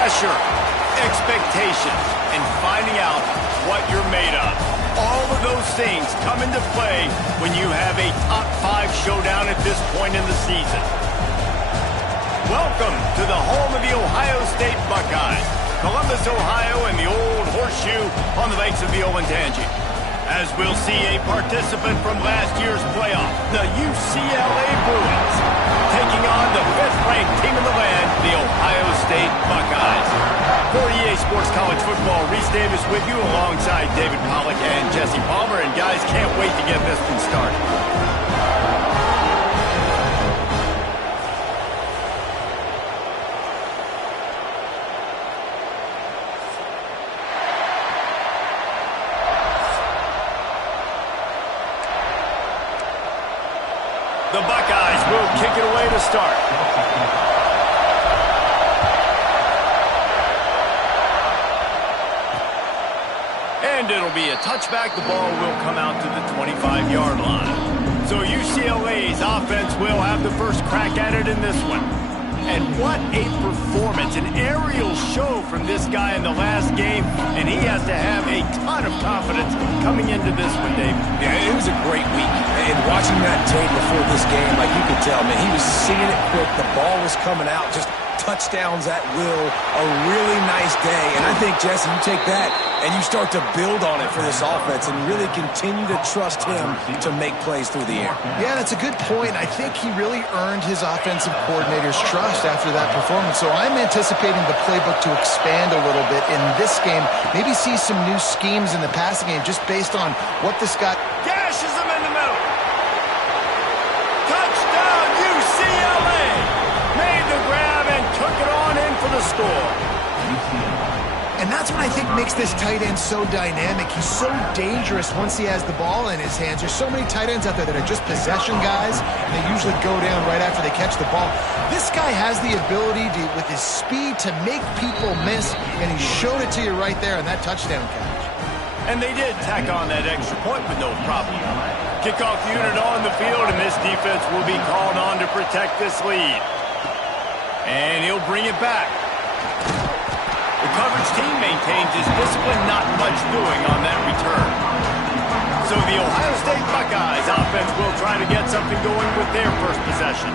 pressure, expectations, and finding out what you're made of. All of those things come into play when you have a top 5 showdown at this point in the season. Welcome to the home of the Ohio State Buckeyes, Columbus, Ohio, and the Old Horseshoe on the banks of the Olentangy. As we'll see a participant from last year's playoff, the UCLA Bruins, taking on the 5th-ranked team in the land, the Ohio State Buckeyes. For EA Sports College Football, Reese Davis with you alongside David Pollack and Jesse Palmer. And guys, can't wait to get this one started. The Buckeyes will kick it away to start. And it'll be a touchback. The ball will come out to the 25-yard line. So UCLA's offense will have the first crack at it in this one. And what a performance, an aerial show from this guy in the last game, and he has to have a ton of confidence coming into this one, Dave. Yeah, it was a great week, and watching that tape before this game, like you could tell, man, he was seeing it quick, the ball was coming out, just touchdowns at will, a really nice day, and I think, Jesse, you take that and you start to build on it for this offense and really continue to trust him to make plays through the air. Yeah, that's a good point. I think he really earned his offensive coordinator's trust after that performance. So I'm anticipating the playbook to expand a little bit in this game. Maybe see some new schemes in the passing game just based on what this guy... Gashes him in the middle. Touchdown, UCLA. Made the grab and took it on in for the score. And that's what I think makes this tight end so dynamic. He's so dangerous once he has the ball in his hands. There's so many tight ends out there that are just possession guys, and they usually go down right after they catch the ball. This guy has the ability to, with his speed, to make people miss, and he showed it to you right there in that touchdown catch. And they did tack on that extra point with no problem. Kickoff unit on the field, and this defense will be called on to protect this lead. And he'll bring it back. The coverage team maintains his discipline, not much doing on that return. So the Ohio State Buckeyes offense will try to get something going with their first possession.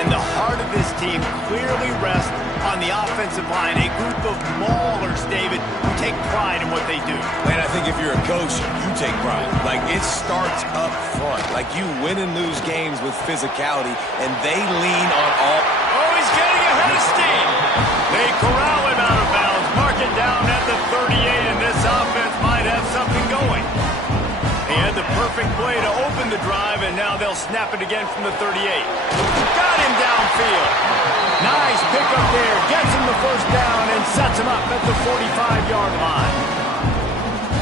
And the heart of this team clearly rests on the offensive line, a group of maulers, David, who take pride in what they do. Man, I think if you're a coach, you take pride. Like, it starts up front. Like, you win and lose games with physicality, and they lean on all... Oh, he's getting ahead of steam. They corral him out of bounds, mark it down at the 38, and this offense might have something going. They had the perfect play to open the drive, and now they'll snap it again from the 38. Got him downfield. Nice pickup there, gets him the first down, and sets him up at the 45-yard line.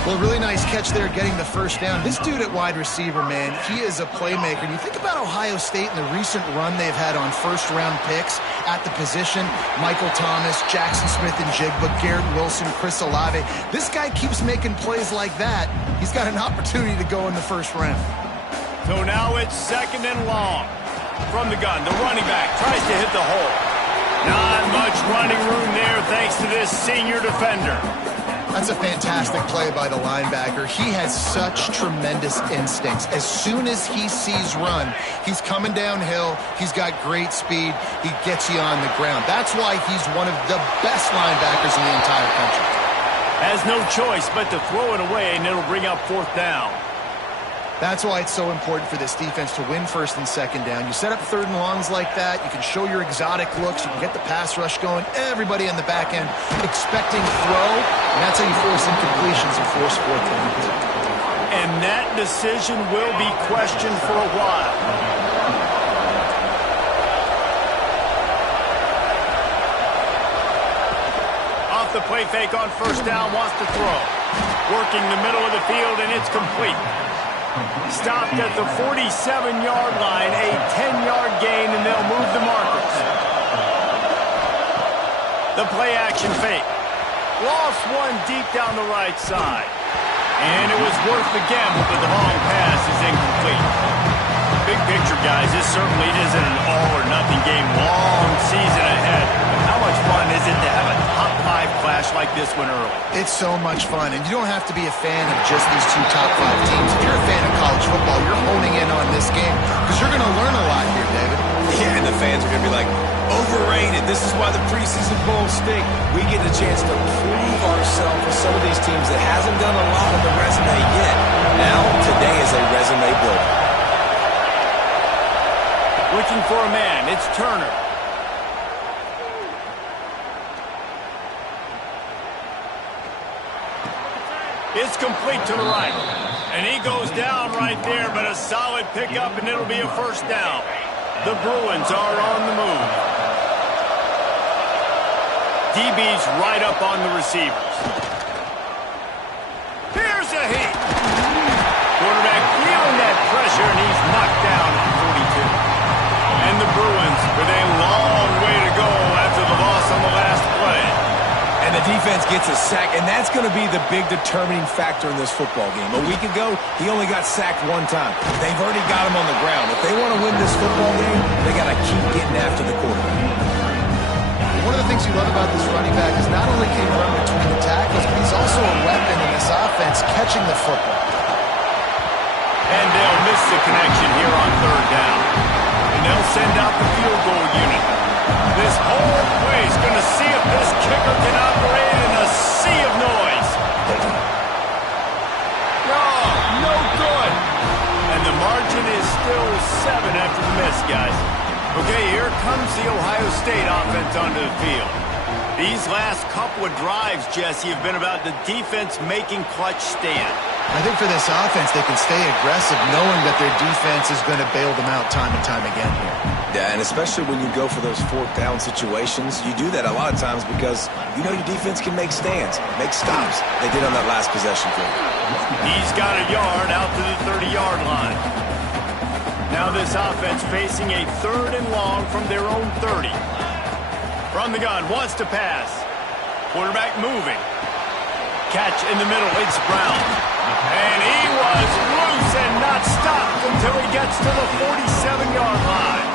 Well, really nice catch there, getting the first down. This dude at wide receiver, man, he is a playmaker. And you think about Ohio State and the recent run they've had on first-round picks at the position. Michael Thomas, Jackson Smith-Njigba, Garrett Wilson, Chris Olave. This guy keeps making plays like that. He's got an opportunity to go in the first round. So now it's 2nd and long. From the gun, the running back tries to hit the hole. Not much running room there thanks to this senior defender. That's a fantastic play by the linebacker. He has such tremendous instincts. As soon as he sees run, he's coming downhill. He's got great speed. He gets you on the ground. That's why he's one of the best linebackers in the entire country. Has no choice but to throw it away, and it'll bring up 4th down. That's why it's so important for this defense to win 1st and 2nd down. You set up 3rd and longs like that. You can show your exotic looks. You can get the pass rush going. Everybody on the back end expecting throw, and that's how you force incompletions and force 4th downs. And that decision will be questioned for a while. Off the play fake on 1st down, wants to throw. Working the middle of the field, and it's complete. Stopped at the 47-yard line, a 10-yard gain, and they'll move the markers. The play-action fake. Lost one deep down the right side. And it was worth the gamble, but the long pass is incomplete. Big picture, guys, this certainly isn't an all-or-nothing game. Long season ahead. But how much fun is it to have a top 5 clash like this one early? It's so much fun, and you don't have to be a fan of just these two top 5 teams. If you're a fan of college football, you're honing in on this game because you're going to learn a lot here, David. Yeah, and the fans are going to be like, overrated. This is why the preseason bowls stink. We get the chance to prove ourselves with some of these teams that hasn't done a lot on the resume yet. Now, today is a resume builder. Looking for a man. It's Turner. It's complete to the right. And he goes down right there, but a solid pickup, and it'll be a first down. The Bruins are on the move. DB's right up on the receivers. Here's a hit. Quarterback feeling that pressure, and he's knocked down at 42. And the Bruins with a long way to go after the loss on the last play. And the defense gets a sack, and that's going to be the big determining factor in this football game. A week ago, he only got sacked 1 time. They've already got him on the ground. If they want to win this football game, they got to keep getting after the quarterback. One of the things you love about this running back is not only can he run between the tackles, but he's also a weapon in this offense catching the football. And they'll miss the connection here on 3rd down. And they'll send out the field goal unit. This whole place going to see if this kicker can operate in a sea of noise. No good. And the margin is still 7 after the miss, guys. Okay, here comes the Ohio State offense onto the field. These last couple of drives, Jesse, have been about the defense making clutch stand. I think for this offense, they can stay aggressive knowing that their defense is going to bail them out time and time again here. Yeah, and especially when you go for those 4th down situations, you do that a lot of times because you know your defense can make stands, make stops. They did on that last possession for you. He's got a yard out to the 30-yard line. Now this offense facing a 3rd and long from their own 30. From the gun, wants to pass. Quarterback moving. Catch in the middle, it's Brown. And he was loose and not stopped until he gets to the 47-yard line.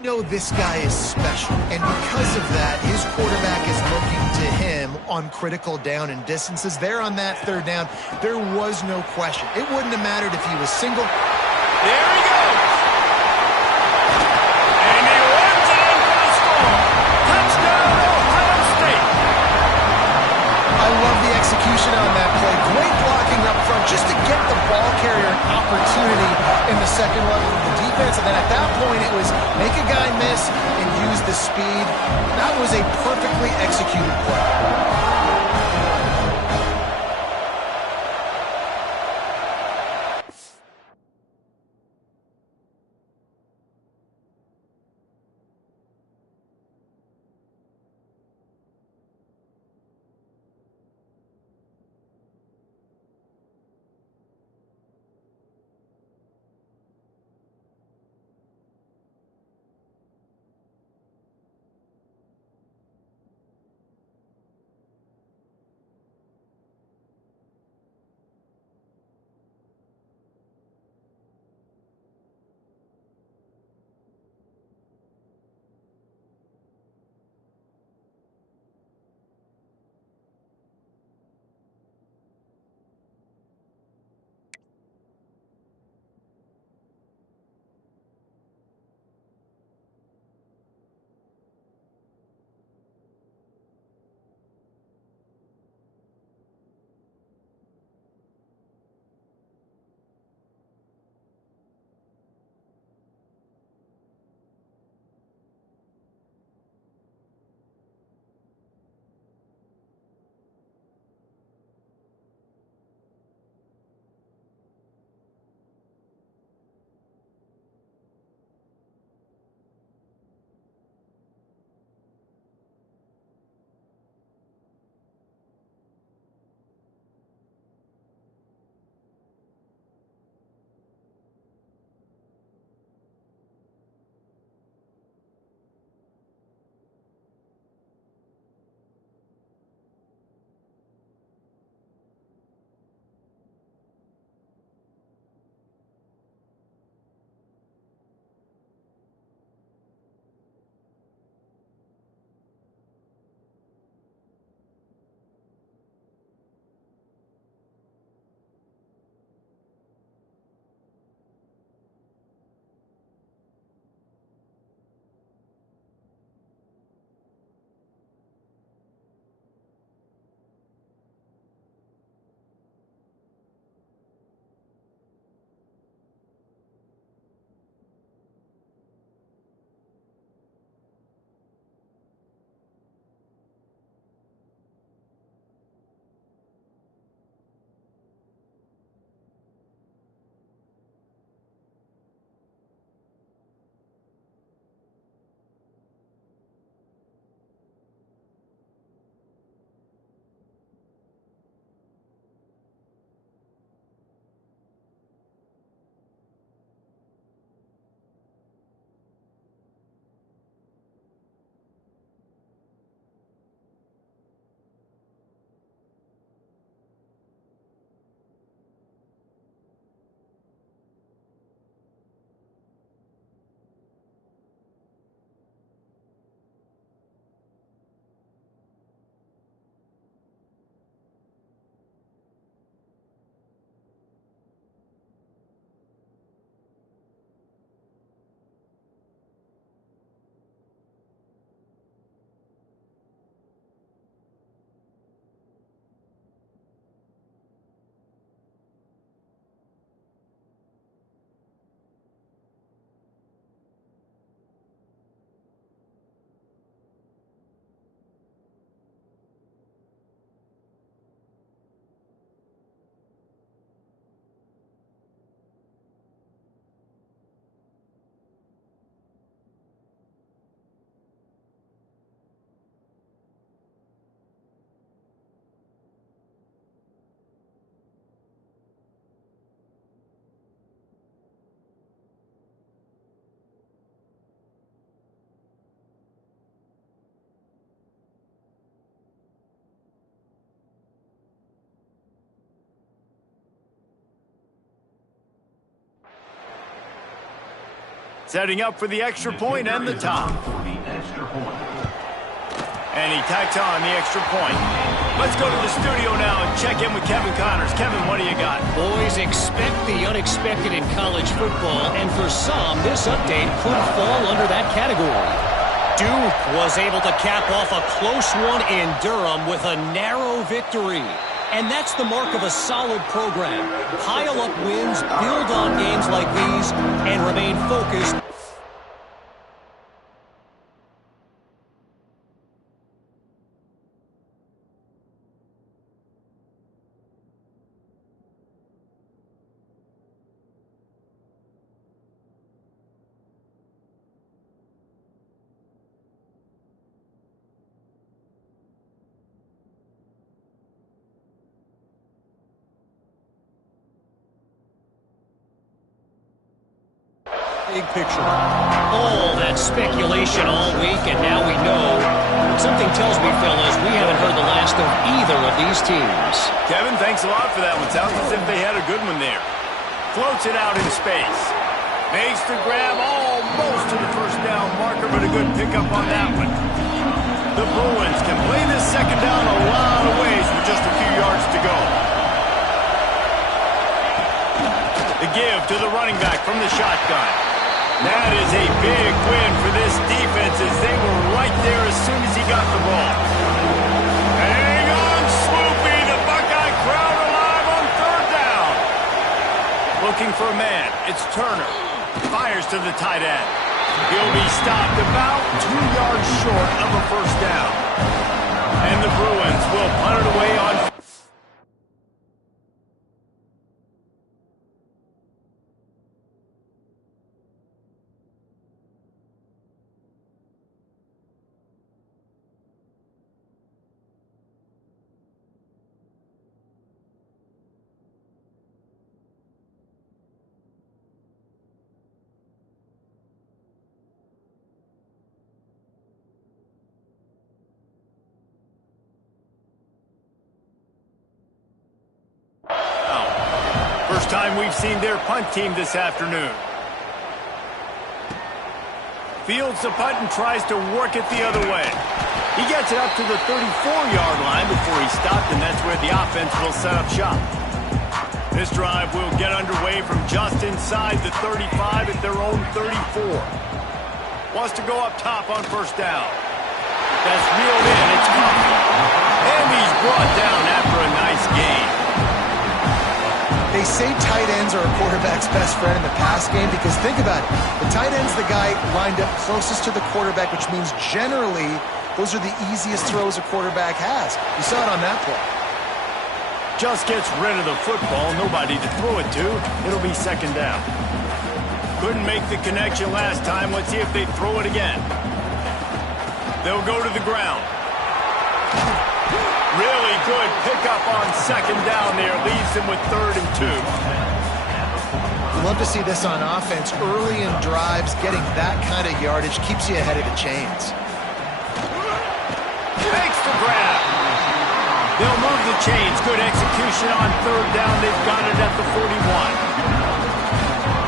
Know this guy is special, and because of that, his quarterback is looking to him on critical down and distances. There on that 3rd down, there was no question. It wouldn't have mattered if he was single. There he goes. And he runs it in for the score. Touchdown, Ohio State. I love the execution on that play. Great blocking up front just to get the ball carrier defense, and then at that point it was make a guy miss and use the speed. That was a perfectly executed play. Setting up for the extra point and the top. And he tacks on the extra point. Let's go to the studio now and check in with Kevin Connors. Kevin, what do you got? Boys, expect the unexpected in college football, and for some, this update could fall under that category. Duke was able to cap off a close one in Durham with a narrow victory. And that's the mark of a solid program. Pile up wins, build on games like these, and remain focused. Big picture. All that speculation all week, and now we know. Something tells me, fellas, we haven't heard the last of either of these teams. Kevin, thanks a lot for that one. Sounds as if they had a good one there. Floats it out in space. Makes the grab almost to the first down marker, but a good pickup on that one. The Bruins can play this second down a lot of ways with just a few yards to go. The give to the running back from the shotgun. That is a big win for this defense as they were right there as soon as he got the ball. Hang on, Swoopy, the Buckeye crowd alive on third down. Looking for a man, it's Turner. Fires to the tight end. He'll be stopped about 2 yards short of a first down. And the Bruins will punt it away on. First time we've seen their punt team this afternoon. Fields the punt and tries to work it the other way. He gets it up to the 34-yard line before he stopped, and that's where the offense will set up shop. This drive will get underway from just inside the 35 at their own 34. Wants to go up top on first down. That's reeled in. It's Coffee. And he's brought down after a nice gain. They say tight ends are a quarterback's best friend in the pass game because think about it. The tight end's the guy lined up closest to the quarterback, which means generally those are the easiest throws a quarterback has. You saw it on that play. Just gets rid of the football. Nobody to throw it to. It'll be second down. Couldn't make the connection last time. Let's see if they throw it again. They'll go to the ground. Really good pickup on second down there. Leaves them with 3rd and 2. You love to see this on offense. Early in drives, getting that kind of yardage keeps you ahead of the chains. Makes the grab. They'll move the chains. Good execution on 3rd down. They've got it at the 41.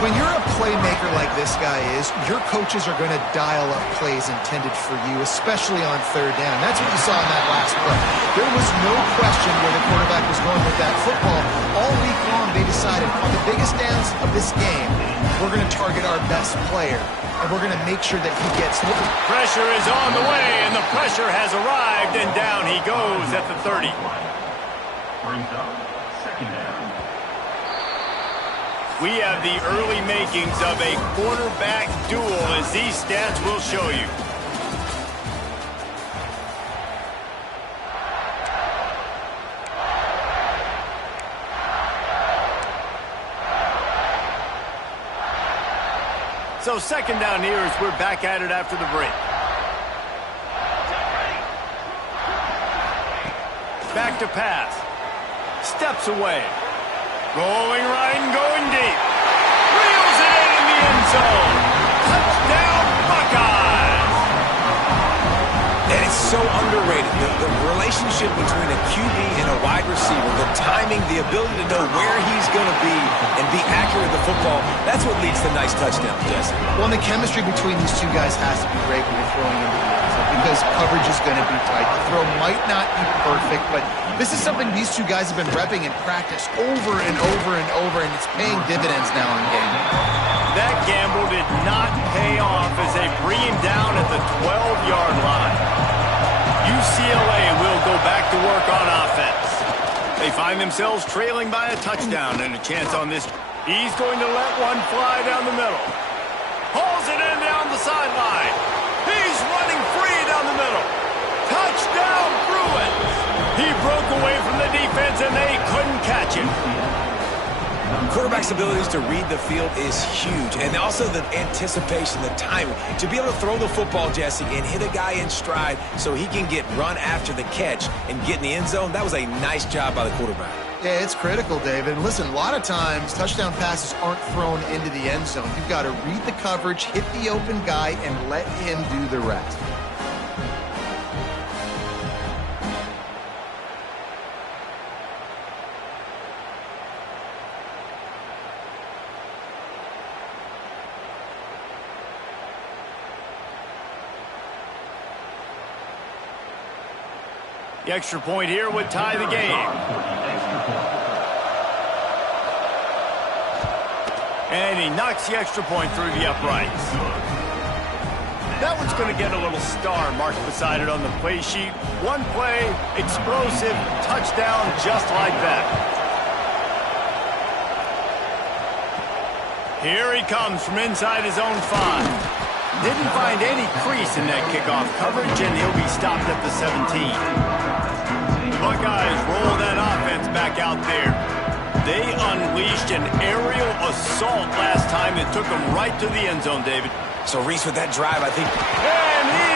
When you're a playmaker like this guy is, your coaches are going to dial up plays intended for you, especially on 3rd down. That's what you saw in that last play. There was no question where the quarterback was going with that football. All week long, they decided on the biggest downs of this game, we're going to target our best player, and we're going to make sure that he gets... Pressure is on the way, and the pressure has arrived, and down he goes at the 30. Brings up second down. We have the early makings of a quarterback duel, as these stats will show you. So second down here as we're back at it after the break. Back to pass. Steps away. Rolling right and going deep. Reels it in the end zone. Touchdown, Buckeyes. And it's so underrated. The relationship between a QB and a wide receiver, the timing, the ability to know where he's going to be and be accurate with the football, that's what leads to nice touchdowns, Jesse. Well, and the chemistry between these two guys has to be great when you're throwing into the end zone because coverage is going to be tight. The throw might not be perfect, but this is something these two guys have been repping in practice over and over and over, and it's paying dividends now in game. That gamble did not pay off as they bring him down at the 12-yard line. UCLA will go back to work on offense. They find themselves trailing by a touchdown and a chance on this. He's going to let one fly down the middle. Hauls it in down the sideline. He's running free down the middle. Touchdown, Bruins! He broke away from the defense, and they couldn't catch him. Quarterback's abilities to read the field is huge, and also the anticipation, the timing. To be able to throw the football, Jesse, and hit a guy in stride so he can get run after the catch and get in the end zone, that was a nice job by the quarterback. Yeah, it's critical, David. And listen, a lot of times touchdown passes aren't thrown into the end zone. You've got to read the coverage, hit the open guy, and let him do the rest. The extra point here would tie the game. And he knocks the extra point through the uprights. That one's going to get a little star marked beside it on the play sheet. One play, explosive, touchdown just like that. Here he comes from inside his own 5. Didn't find any crease in that kickoff coverage, and he'll be stopped at the 17. Buckeyes roll that offense back out there. They unleashed an aerial assault last time that took them right to the end zone, David. So, Reese, with that drive, I think... And he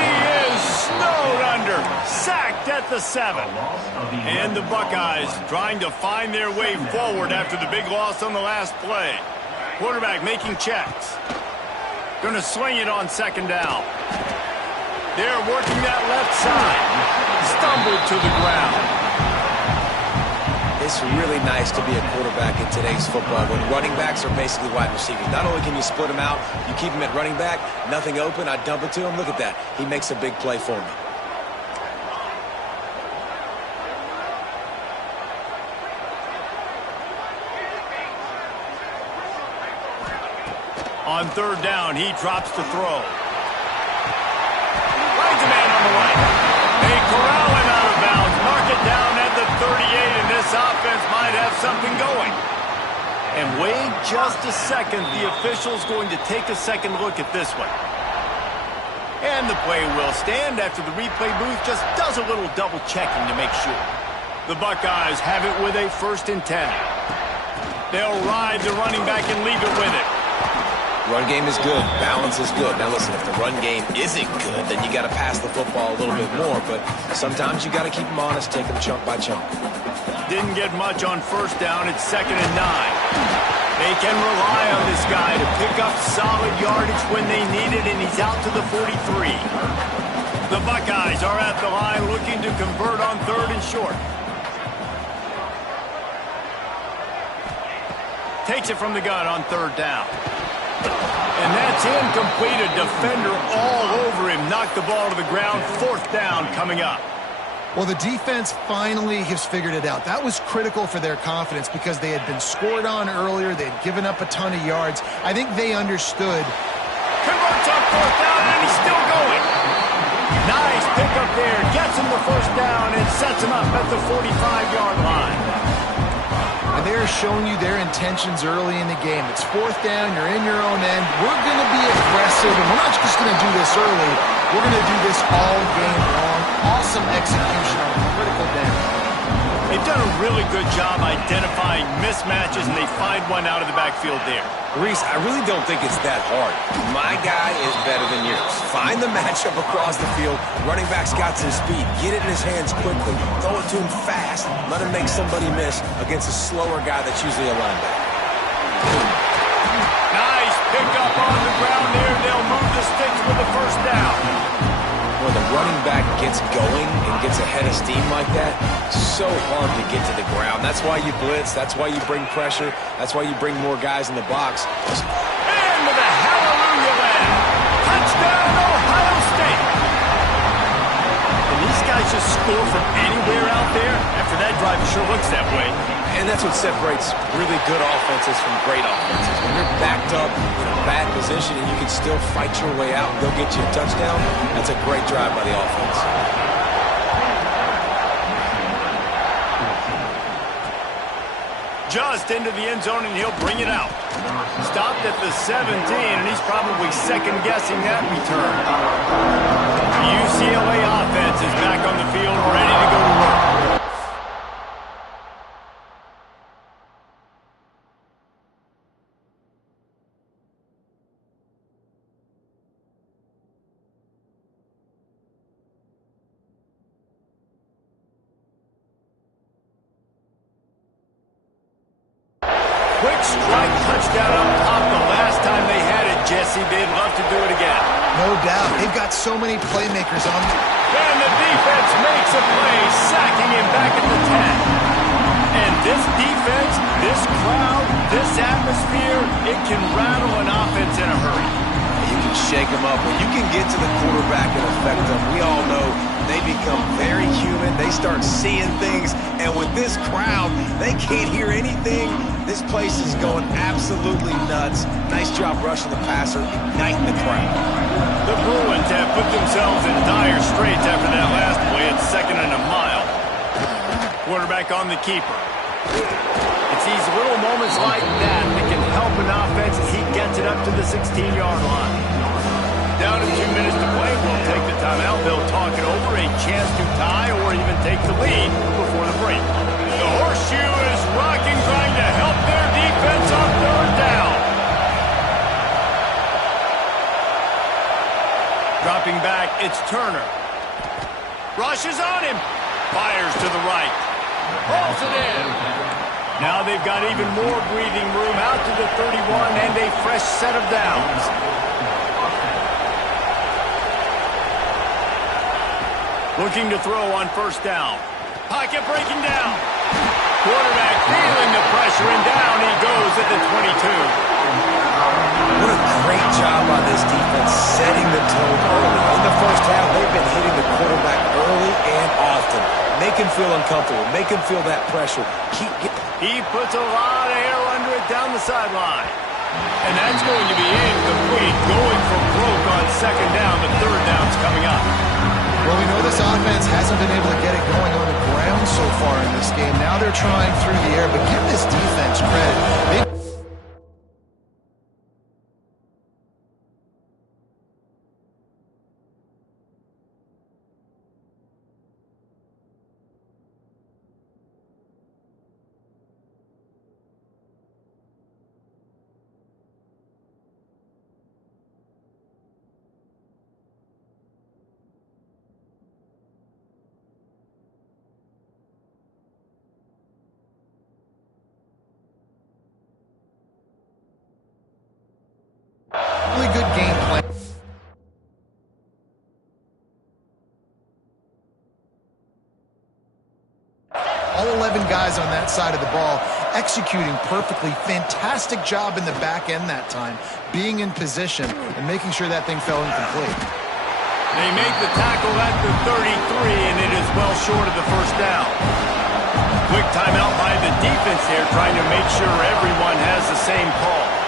is snowed under, sacked at the 7. And the Buckeyes trying to find their way forward after the big loss on the last play. Quarterback making checks. Going to sling it on second down. They're working that left side. Stumbled to the ground. It's really nice to be a quarterback in today's football when running backs are basically wide receivers. Not only can you split them out, you keep them at running back, nothing open, I dump it to him. Look at that. He makes a big play for me. On third down, he drops the throw. Finds a man on the right. They corral him out of bounds. Mark it down at the 38, and this offense might have something going. And wait just a second. The official's going to take a second look at this one. And the play will stand after the replay booth just does a little double checking to make sure. The Buckeyes have it with a 1st and 10. They'll ride the running back and leave it with it. Run game is good. Balance is good. Now, listen, if the run game isn't good, then you got to pass the football a little bit more. But sometimes you got to keep them honest, take them chunk by chunk. Didn't get much on first down. It's 2nd and 9. They can rely on this guy to pick up solid yardage when they need it, and he's out to the 43. The Buckeyes are at the line looking to convert on 3rd and short. Takes it from the gun on 3rd down. And that's incomplete. A defender all over him. Knocked the ball to the ground. 4th down coming up. Well, the defense finally has figured it out. That was critical for their confidence because they had been scored on earlier. They had given up a ton of yards. I think they understood. Converts on 4th down, and he's still going. Nice pickup there. Gets him the 1st down and sets him up at the 45-yard line. And they're showing you their intentions early in the game. It's 4th down. You're in your own end. We're going to be aggressive, and we're not just going to do this early. We're going to do this all game long. Awesome execution on a critical down. They've done a really good job identifying mismatches, and they find one out of the backfield there. Reese, I really don't think it's that hard. My guy is better than yours. Find the matchup across the field. Running back's got some speed. Get it in his hands quickly. Throw it to him fast. Let him make somebody miss against a slower guy that's usually a linebacker. Nice pickup on the ground there. They'll move the sticks with the 1st down. When the running back gets going and gets ahead of steam like that, so hard to get to the ground. That's why you blitz. That's why you bring pressure. That's why you bring more guys in the box. And with a hallelujah land. Touchdown, Ohio State. And these guys just score from anywhere out there. After that drive, it sure looks that way. And that's what separates really good offenses from great offenses. When you're backed up in a bad position and you can still fight your way out and go get you a touchdown, that's a great drive by the offense. just into the end zone, and he'll bring it out. Stopped at the 17, and he's probably second-guessing that return. The UCLA offense is back on the field, ready to go to work. Quick strike touchdown up top the last time they had it, Jesse. They'd love to do it again. No doubt. They've got so many playmakers on them. And the defense makes a play, sacking him back at the 10. And this defense, this crowd, this atmosphere, it can rattle an offense in a hurry. You can shake them up. When you can get to the quarterback and affect them, we all know they become very human. They start seeing things. And with this crowd, they can't hear anything. This place is going absolutely nuts. Nice job rushing the passer, igniting the crowd. The Bruins have put themselves in dire straits after that last play at 2nd and a mile. Quarterback on the keeper. It's these little moments like that that can help an offense as he gets it up to the 16-yard line. Down to 2 minutes to play. We'll take the timeout. They'll talk it over. A chance to tie or even take the lead before the break. The horseshoe is rocking, trying to help their defense on 3rd down. Dropping back, it's Turner. Rushes on him. Fires to the right. Pulls it in. Now they've got even more breathing room out to the 31 and a fresh set of downs. Looking to throw on 1st down. Pocket breaking down. Quarterback feeling the pressure, and down he goes at the 22. What a great job on this defense, setting the tone early. In the first half, they've been hitting the quarterback early and often. Make him feel uncomfortable. Make him feel that pressure. He puts a lot of air under it down the sideline. And that's going to be incomplete. Going for broke on 2nd down. The 3rd down's coming up. Well, we know this offense hasn't been able to get it going on the ground so far in this game. Now they're trying through the air, but give this defense credit. Really good game plan. All 11 guys on that side of the ball executing perfectly. Fantastic job in the back end that time, being in position and making sure that thing fell incomplete. They make the tackle at the 33, and it is well short of the 1st down. Quick timeout by the defense there, trying to make sure everyone has the same call.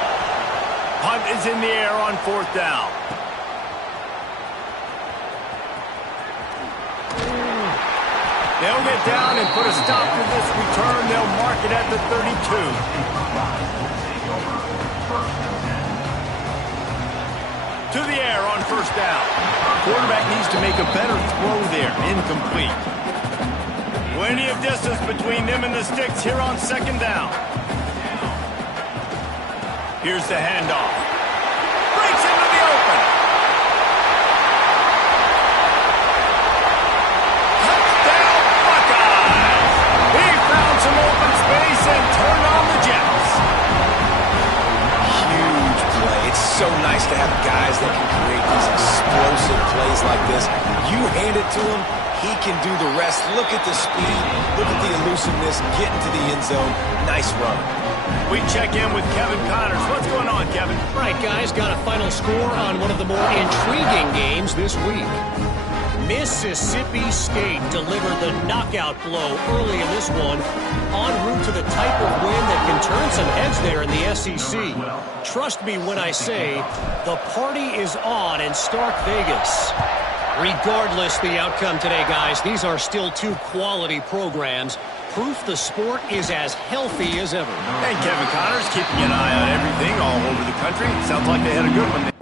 Punt is in the air on 4th down. They'll get down and put a stop to this return. They'll mark it at the 32. To the air on 1st down. Quarterback needs to make a better throw there. Incomplete. Plenty of distance between them and the sticks here on 2nd down. Here's the handoff. Breaks into the open. Touchdown Buckeyes! He found some open space and turned on the Jets. Huge play. It's so nice to have guys that can create these explosive plays like this. You hand it to him, he can do the rest. Look at the speed. Look at the elusiveness. Get into the end zone. Nice run. We check in with Kevin Connors. What's going on, Kevin? Right, guys, got a final score on one of the more intriguing games this week. Mississippi State delivered the knockout blow early in this one, en route to the type of win that can turn some heads there in the SEC. Trust me when I say the party is on in Stark Vegas. Regardless the outcome today, guys, these are still two quality programs. Proof the sport is as healthy as ever. And Kevin Connors keeping an eye on everything all over the country. Sounds like they had a good one.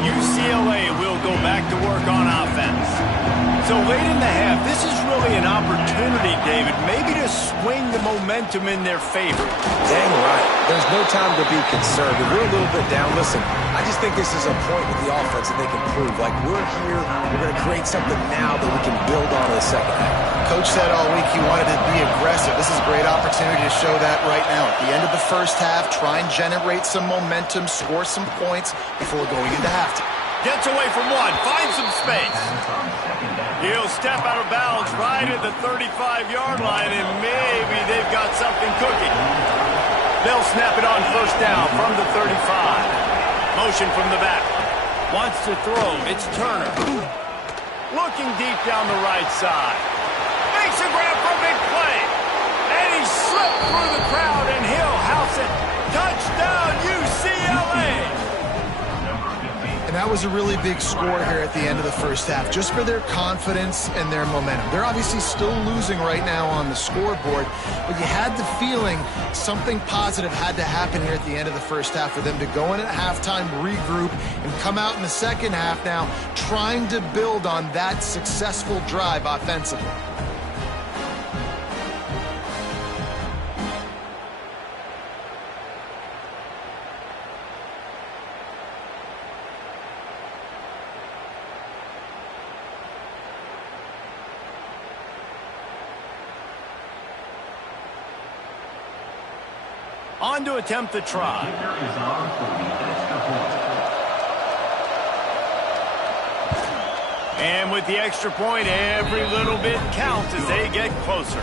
UCLA will go back to work on offense. So late in the half, this is really an opportunity, David, maybe to swing the momentum in their favor. Dang right. There's no time to be concerned. If we're a little bit down, listen, I just think this is a point with the offense that they can prove. Like, we're here, we're going to create something now that we can build on in the second half. Coach said all week he wanted to be aggressive. This is a great opportunity to show that right now. At the end of the first half, try and generate some momentum, score some points before going into halftime. Gets away from one, finds some space. He'll step out of bounds right at the 35-yard line, and maybe they've got something cooking. They'll snap it on first down from the 35. Motion from the back. Wants to throw. It's Turner. Looking deep down the right side. Makes a grab for a big play. And he slipped through the crowd, and he'll house it. Touchdown, UCLA! And that was a really big score here at the end of the first half, just for their confidence and their momentum. They're obviously still losing right now on the scoreboard, but you had the feeling something positive had to happen here at the end of the first half for them to go in at halftime, regroup, and come out in the second half now trying to build on that successful drive offensively. On to attempt the try. And with the extra point, every little bit counts as they get closer.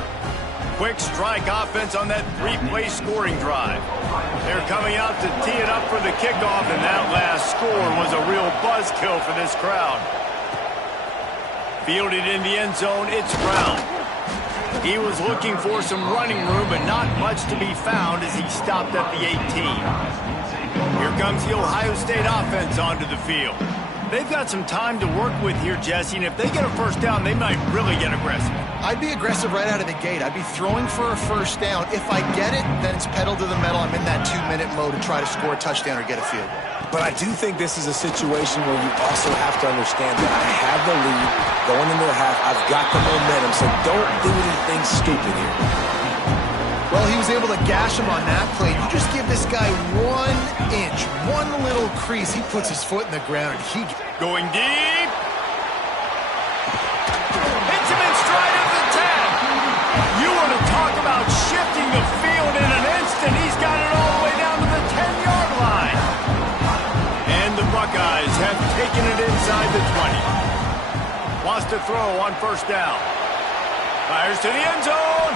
Quick strike offense on that three-play scoring drive. They're coming out to tee it up for the kickoff, and that last score was a real buzzkill for this crowd. Fielded in the end zone, it's Brown. He was looking for some running room, but not much to be found as he stopped at the 18. Here comes the Ohio State offense onto the field. They've got some time to work with here, Jesse, and if they get a first down, they might really get aggressive. I'd be aggressive right out of the gate. I'd be throwing for a first down. If I get it, then it's pedal to the metal. I'm in that 2-minute mode to try to score a touchdown or get a field goal. But I do think this is a situation where you also have to understand that I have the lead going into the half. I've got the momentum, so don't do anything stupid here. Well, he was able to gash him on that play. You just give this guy 1 inch, one little crease. He puts his foot in the ground, and he... Going deep. Hits him in stride at the 10. You want to talk about shifting the field in an instant. He's got it all the way down to the 10-yard line. And the Buckeyes have taken it inside the 20. Wants to throw on first down. Fires to the end zone.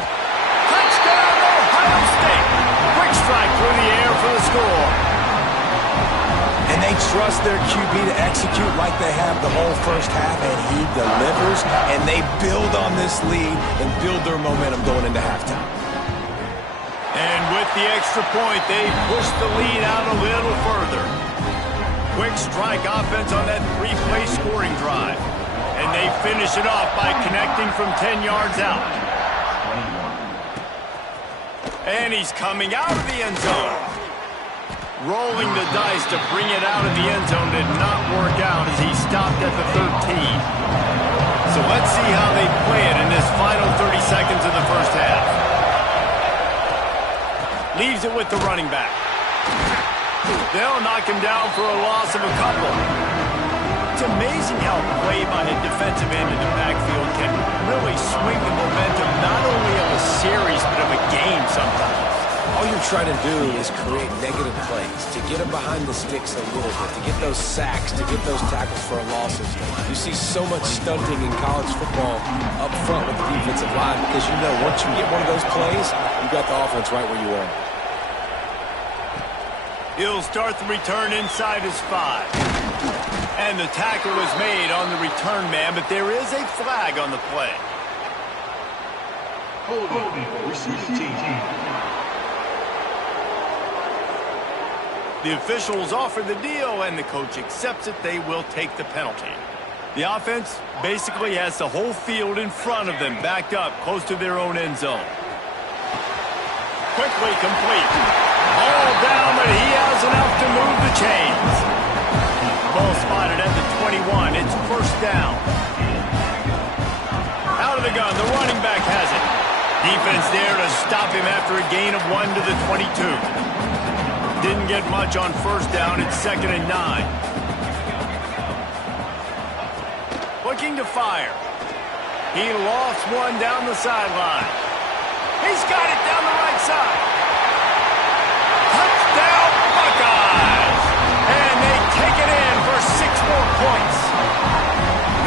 Touchdown, Ohio State. Quick strike through the air for the score. And they trust their QB to execute like they have the whole first half, and he delivers, and they build on this lead and build their momentum going into halftime. And with the extra point, they push the lead out a little further. Quick strike offense on that three-play scoring drive. And they finish it off by connecting from 10 yards out. And he's coming out of the end zone. Rolling the dice to bring it out of the end zone did not work out as he stopped at the 13. So let's see how they play it in this final 30 seconds of the first half. Leaves it with the running back. They'll knock him down for a loss of a couple. It's amazing how play by a defensive end in the backfield can really swing the momentum not only of a series but of a game sometimes. All you're trying to do is create negative plays, to get them behind the sticks a little bit, to get those sacks, to get those tackles for losses. You see so much stunting in college football up front with the defensive line because you know once you get one of those plays, you got the offense right where you want it. He'll start the return inside his 5. And the tackle was made on the return man, but there is a flag on the play. Receiving team. The officials offer the deal, and the coach accepts it. They will take the penalty. The offense basically has the whole field in front of them, backed up close to their own end zone. Quickly complete. All down, but he has enough to move the chains. Ball spotted at the 21. It's first down. Out of the gun, the running back has it. Defense there to stop him after a gain of 1 to the 22. Didn't get much on first down. It's 2nd and 9. Looking to fire. He lost one down the sideline. He's got it down the right side. Touchdown, Buckeyes! And they take it in for 6 more points.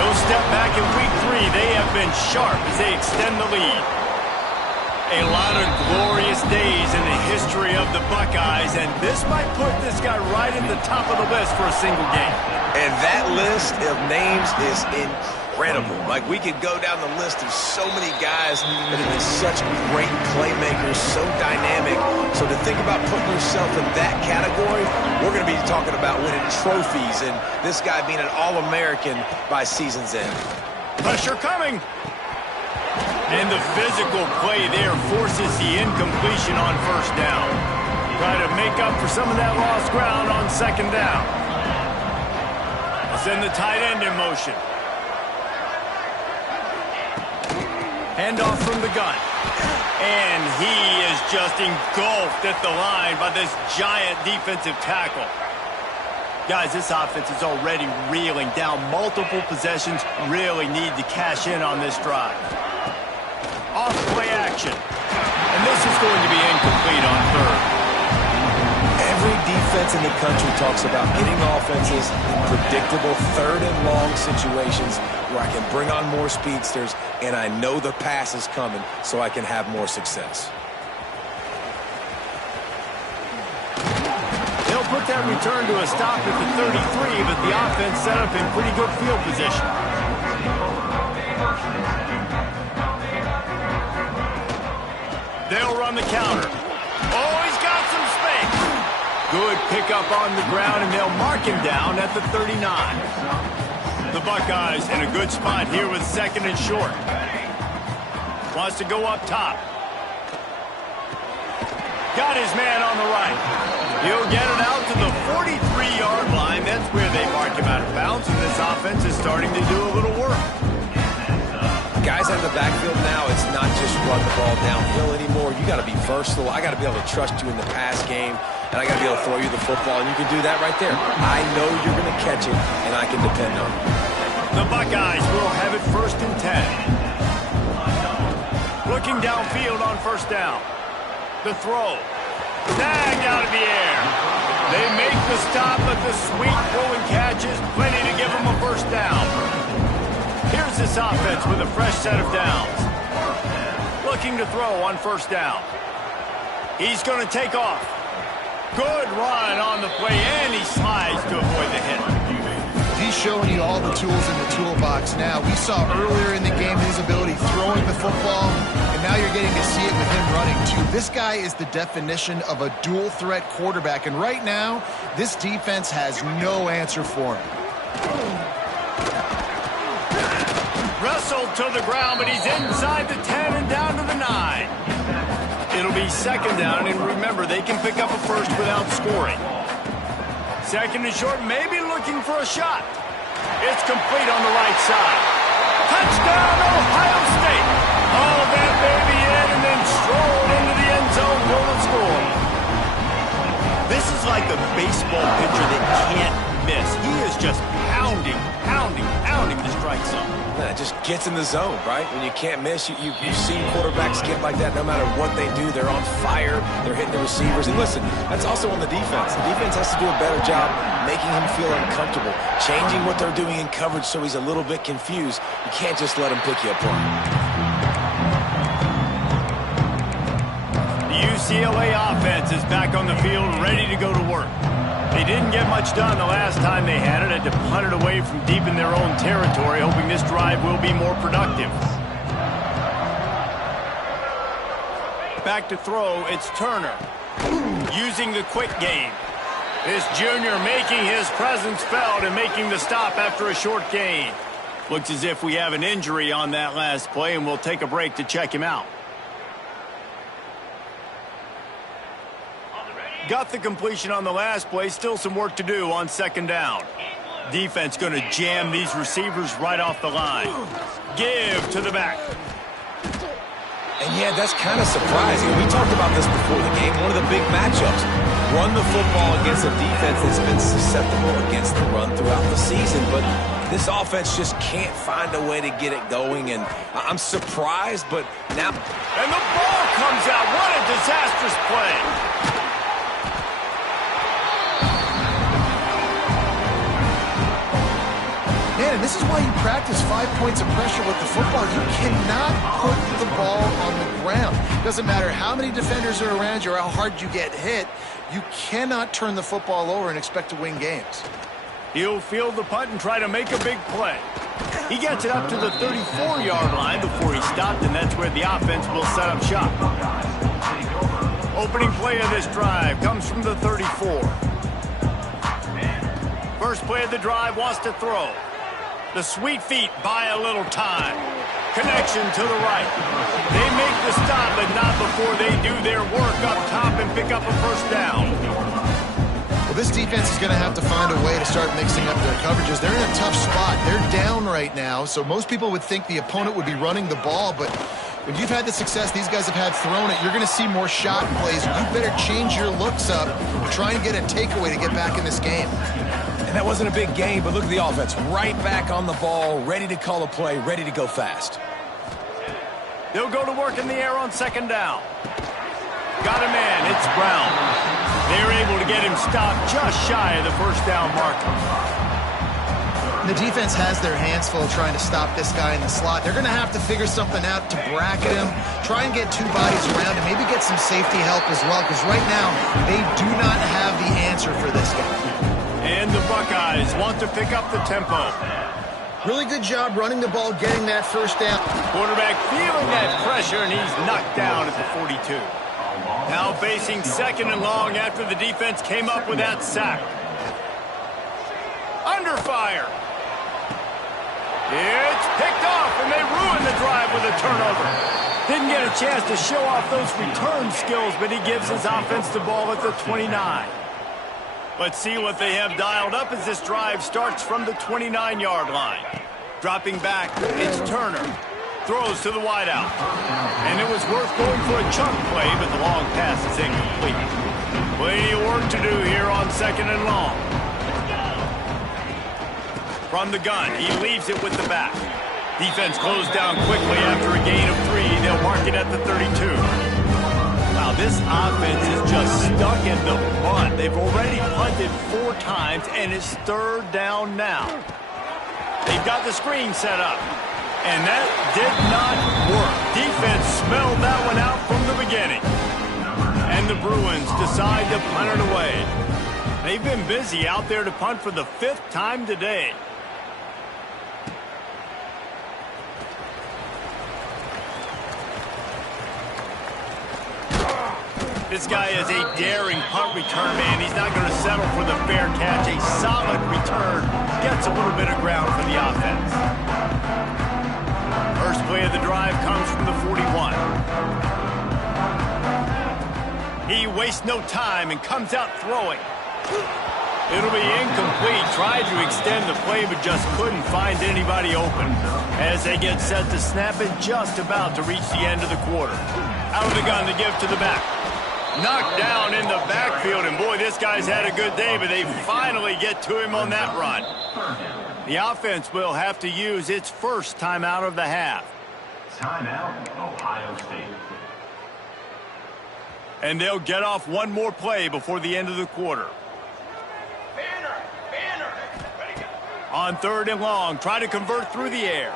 No step back in week 3. They have been sharp as they extend the lead. A lot of glorious days in the history of the Buckeyes, and this might put this guy right at the top of the list for a single game. And that list of names is incredible. Like, we could go down the list of so many guys that have been such great playmakers, so dynamic. So to think about putting yourself in that category, we're going to be talking about winning trophies and this guy being an All-American by season's end. Pressure coming. And the physical play there forces the incompletion on first down. Try to make up for some of that lost ground on 2nd down. Send the tight end in motion. Handoff from the gun. And he is just engulfed at the line by this giant defensive tackle. Guys, this offense is already reeling down. Multiple possessions, really need to cash in on this drive. Off-play action. And this is going to be incomplete on 3rd. Every defense in the country talks about getting offenses in predictable 3rd and long situations where I can bring on more speedsters and I know the pass is coming so I can have more success. They'll put that return to a stop at the 33, but the offense set up in pretty good field position. They'll run the counter. Oh, he's got some space. Good pickup on the ground, and they'll mark him down at the 39. The Buckeyes in a good spot here with 2nd and short. Wants to go up top. Got his man on the right. He'll get it out to the 43-yard line. That's where they mark him out of bounds, and this offense is starting to do a little work. Guys out of the backfield now, it's not just run the ball downhill anymore. You got to be versatile. I got to be able to trust you in the pass game, and I got to be able to throw you the football, and you can do that right there. I know you're going to catch it, and I can depend on it. The Buckeyes will have it 1st and 10. Looking downfield on first down. The throw. Tagged out of the air. They make the stop, but the sweet throw and catch is plenty to give them a first down. Here's this offense with a fresh set of downs. Looking to throw on first down. He's going to take off. Good run on the play, and he slides to avoid the hit. He's showing you all the tools in the toolbox now. We saw earlier in the game his ability throwing the football, and now you're getting to see it with him running too. This guy is the definition of a dual-threat quarterback, and right now, this defense has no answer for him. Wrestled to the ground, but he's inside the 10 and down to the 9. It'll be second down, and remember, they can pick up a first without scoring. Second and short, maybe looking for a shot. It's complete on the right side. Touchdown, Ohio State. All that baby in and then strolled into the end zone for the score. This is like a baseball pitcher that can't miss. He is just pounding the strike zone. It just gets in the zone, right? When you can't miss, you've seen quarterbacks get like that no matter what they do. They're on fire. They're hitting the receivers. And listen, that's also on the defense. The defense has to do a better job making him feel uncomfortable, changing what they're doing in coverage so he's a little bit confused. You can't just let him pick you apart. The UCLA offense is back on the field, ready to go to work. They didn't get much done the last time they had it. Had to punt it away from deep in their own territory, hoping this drive will be more productive. Back to throw, it's Turner. Using the quick game. This junior making his presence felt and making the stop after a short gain. Looks as if we have an injury on that last play, and we'll take a break to check him out. Got the completion on the last play. Still some work to do on second down. Defense going to jam these receivers right off the line. Give to the back. And yeah, that's kind of surprising. We talked about this before the game. One of the big matchups. Run the football against a defense that's been susceptible against the run throughout the season. But this offense just can't find a way to get it going. And I'm surprised, but now... And the ball comes out. What a disastrous play. Man, and this is why you practice 5 points of pressure with the football. You cannot put the ball on the ground. Doesn't matter how many defenders are around you or how hard you get hit. You cannot turn the football over and expect to win games. He'll field the punt and try to make a big play. He gets it up to the 34-yard line before he stopped, and that's where the offense will set up shop. Opening play of this drive comes from the 34. First play of the drive wants to throw. The sweet feet buy a little time. Connection to the right. They make the stop, but not before they do their work up top and pick up a first down. Well, this defense is going to have to find a way to start mixing up their coverages. They're in a tough spot. They're down right now, so most people would think the opponent would be running the ball, but when you've had the success these guys have had throwing it, you're going to see more shot plays. You better change your looks up and try and get a takeaway to get back in this game. And that wasn't a big game, but look at the offense. Right back on the ball, ready to call a play, ready to go fast. They'll go to work in the air on second down. Got a man, it's Brown. They're able to get him stopped just shy of the first down marker. The defense has their hands full trying to stop this guy in the slot. They're going to have to figure something out to bracket him, try and get two bodies around him, maybe get some safety help as well, because right now they do not have the answer for this guy. And the Buckeyes want to pick up the tempo. Really good job running the ball, getting that first down. Quarterback feeling that pressure, and he's knocked down at the 42. Now facing second and long after the defense came up with that sack. Under fire. It's picked off, and they ruin the drive with a turnover. Didn't get a chance to show off those return skills, but he gives his offense the ball at the 29. Let's see what they have dialed up as this drive starts from the 29-yard line. Dropping back, it's Turner. Throws to the wideout. And it was worth going for a chunk play, but the long pass is incomplete. Plenty of work to do here on second and long. From the gun, he leaves it with the back. Defense closed down quickly after a gain of 3. They'll mark it at the 32. Wow, this offense is just stuck in the punt. They've already punted 4 times, and it's third down now. They've got the screen set up, and that did not work. Defense smelled that one out from the beginning. And the Bruins decide to punt it away. They've been busy out there to punt for the 5th time today. This guy is a daring punt return man. He's not going to settle for the fair catch. A solid return gets a little bit of ground for the offense. First play of the drive comes from the 41. He wastes no time and comes out throwing. It'll be incomplete. Tried to extend the play, but just couldn't find anybody open. As they get set to snap it, just about to reach the end of the quarter. Out of the gun to give to the back. Knocked down in the backfield, and boy, this guy's had a good day, but they finally get to him on that run. The offense will have to use its first timeout of the half. Timeout, Ohio State. And they'll get off one more play before the end of the quarter. On 3rd and long, try to convert through the air.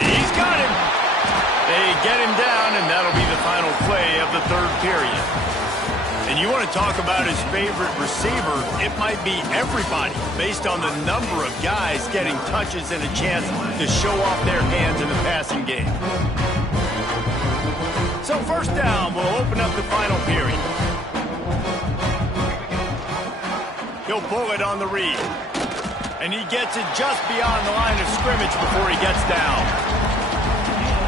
He's got him. They get him down, and that'll be the final play of the 3rd period. And you want to talk about his favorite receiver, it might be everybody, based on the number of guys getting touches and a chance to show off their hands in the passing game. So 1st down will open up the final period. He'll pull it on the read. And he gets it just beyond the line of scrimmage before he gets down.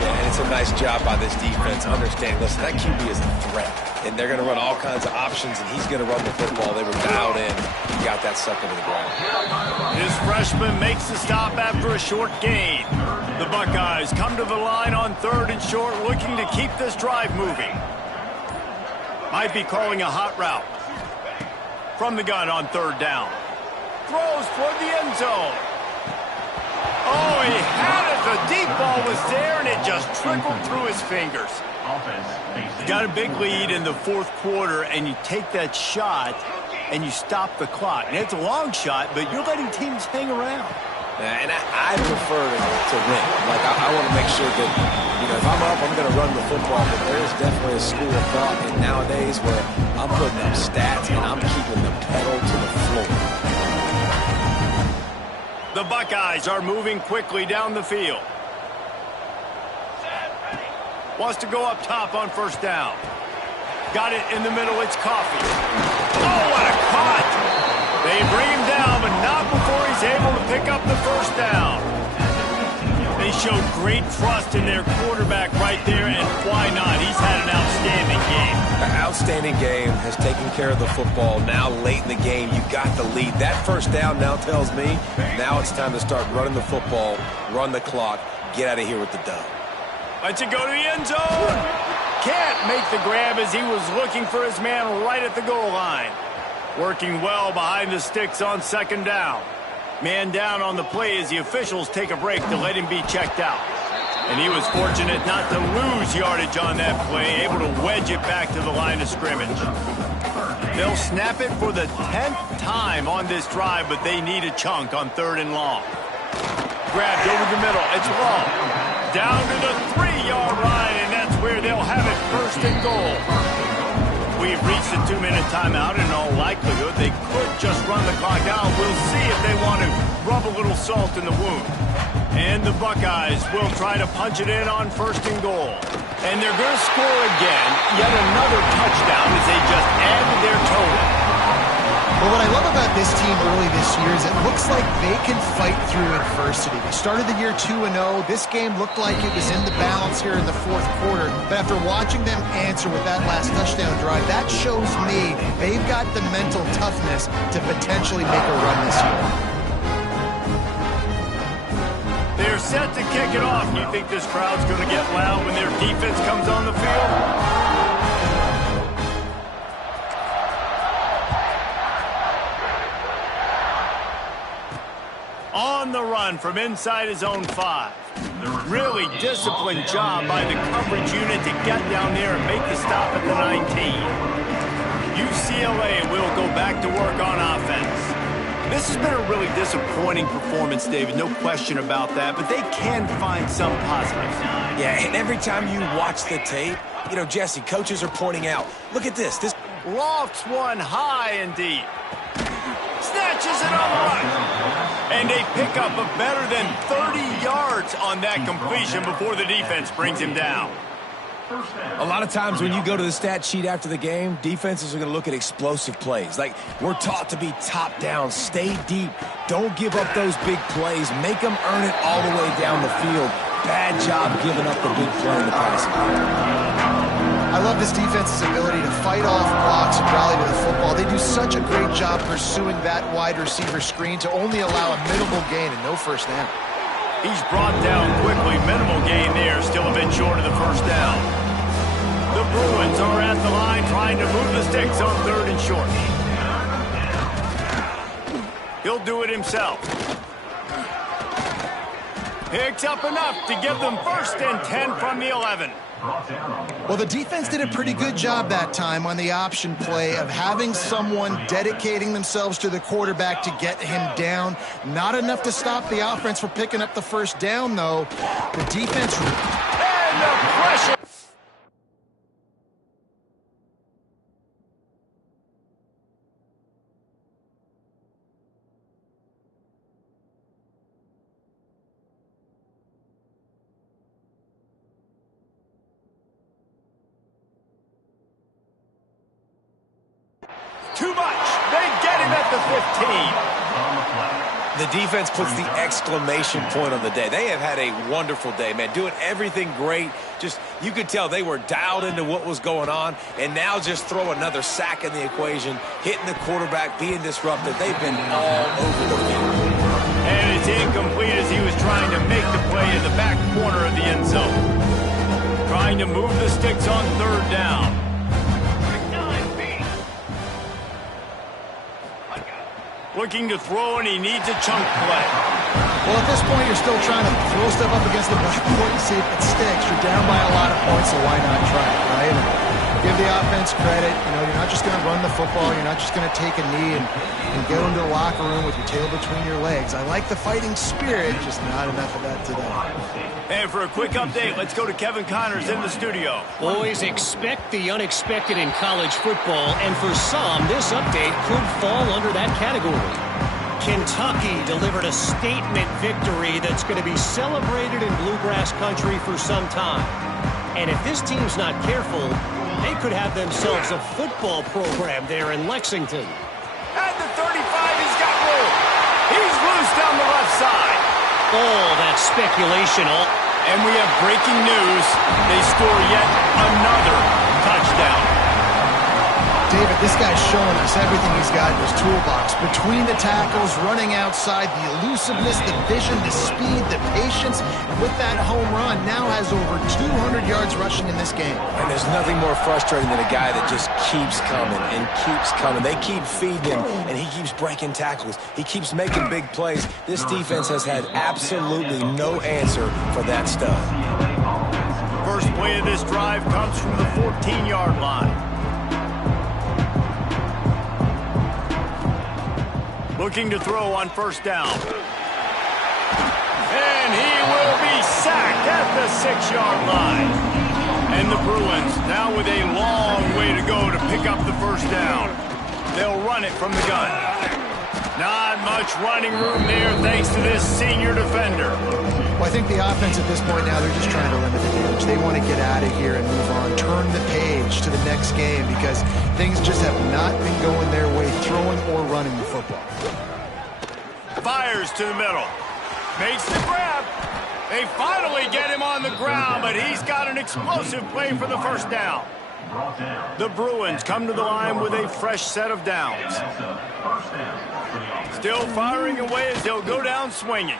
Yeah, and it's a nice job by this defense. Understand, listen, that QB is a threat. And they're going to run all kinds of options, and he's going to run the football. They were dialed in. He got that sucker to the ground. This freshman makes the stop after a short gain. The Buckeyes come to the line on 3rd and short, looking to keep this drive moving. Might be calling a hot route. From the gun on 3rd down. Throws toward the end zone. Oh, he had it. The deep ball was there, and it just trickled through his fingers. Got a big lead in the 4th quarter, and you take that shot, and you stop the clock. And it's a long shot, but you're letting teams hang around. And I prefer to win. Like, I want to make sure that, if I'm up, I'm going to run the football. But there is definitely a school of thought nowadays where I'm putting up stats, and I'm keeping the pedal to the floor. The Buckeyes are moving quickly down the field. Wants to go up top on 1st down. Got it in the middle. It's Coffee. Oh, what a cut! They bring him down, but not before he's able to pick up the 1st down. They showed great trust in their quarterback right there, and why not? He's had an outstanding game. An outstanding game, has taken care of the football. Now late in the game, you got the lead. That 1st down now tells me now it's time to start running the football, run the clock, get out of here with the dub. Lets it go to the end zone. Can't make the grab as he was looking for his man right at the goal line. Working well behind the sticks on 2nd down. Man down on the play as the officials take a break to let him be checked out. And he was fortunate not to lose yardage on that play, able to wedge it back to the line of scrimmage. They'll snap it for the 10th time on this drive, but they need a chunk on 3rd and long. Grabbed over the middle. It's long. Down to the 3-yard line, and that's where they'll have it 1st and goal. We've reached the 2-minute timeout, and in all likelihood, they could just run the clock out. We'll see if they want to rub a little salt in the wound. And the Buckeyes will try to punch it in on 1st and goal. And they're going to score again, yet another touchdown as they just add to their total. Well, what I love about this team early this year is it looks like they can fight through adversity. They started the year 2-0. This game looked like it was in the balance here in the 4th quarter. But after watching them answer with that last touchdown drive, that shows me they've got the mental toughness to potentially make a run this year. They're set to kick it off. You think this crowd's going to get loud when their defense comes on the field? On the run from inside his own 5. Really disciplined job by the coverage unit to get down there and make the stop at the 19. UCLA will go back to work on offense. This has been a really disappointing performance, David, no question about that, but they can find some positives. Yeah, and every time you watch the tape, you know, Jesse, coaches are pointing out, look at this. This Lofts one high and deep. Snatches it on the line. And they pick up a better than 30 yards on that completion before the defense brings him down. A lot of times when you go to the stat sheet after the game, defenses are going to look at explosive plays. Like, we're taught to be top down, stay deep, don't give up those big plays, make them earn it all the way down the field. Bad job giving up the big play in the passing game. I love this defense's ability to fight off blocks and rally to the football. They do such a great job pursuing that wide receiver screen to only allow a minimal gain and no first down. He's brought down quickly. Minimal gain there, still a bit short of the first down. The Bruins are at the line trying to move the sticks on 3rd and short. He'll do it himself. Picks up enough to give them 1st and 10 from the 11. Well, the defense did a pretty good job that time on the option play of having someone dedicating themselves to the quarterback to get him down. Not enough to stop the offense from picking up the first down, though. The defense... And the pressure... Too much. They get him at the 15. The defense puts the exclamation point on the day. They have had a wonderful day, man, doing everything great. Just, you could tell they were dialed into what was going on, and now just throw another sack in the equation, hitting the quarterback, being disruptive. They've been all over the field. And it's incomplete as he was trying to make the play in the back corner of the end zone. Trying to move the sticks on 3rd down. Looking to throw, and he needs a chunk play. Well, at this point, you're still trying to throw stuff up against the backboard and see if it sticks. You're down by a lot of points, so why not try it, right? And give the offense credit. You know, you're not just going to run the football. You're not just going to take a knee and go into the locker room with your tail between your legs. I like the fighting spirit, just not enough of that today. And for a quick update, let's go to Kevin Connors in the studio. Boys, expect the unexpected in college football, and for some, this update could fall under that category. Kentucky delivered a statement victory that's going to be celebrated in Bluegrass country for some time. And if this team's not careful, they could have themselves a football program there in Lexington. At the 35, he's got room. He's loose down the left side. All that speculation. And we have breaking news. They score yet another touchdown. David, this guy's showing us everything he's got in his toolbox. Between the tackles, running outside, the elusiveness, the vision, the speed, the patience. And with that home run, now has over 200 yards rushing in this game. And there's nothing more frustrating than a guy that just keeps coming and keeps coming. They keep feeding him, and he keeps breaking tackles. He keeps making big plays. This defense has had absolutely no answer for that stud. First play of this drive comes from the 14-yard line. Looking to throw on 1st down. And he will be sacked at the 6-yard line. And the Bruins now with a long way to go to pick up the 1st down. They'll run it from the gun. Not much running room there thanks to this senior defender. Well, I think the offense at this point now, they're just trying to limit the damage. They want to get out of here and move on, turn the page to the next game because things just have not been going their way, throwing or running the football. Fires to the middle. Makes the grab. They finally get him on the ground, but he's got an explosive play for the 1st down. The Bruins come to the line with a fresh set of downs. Still firing away as they'll go down swinging.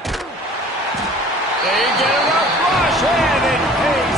They get a rough rush, and it pays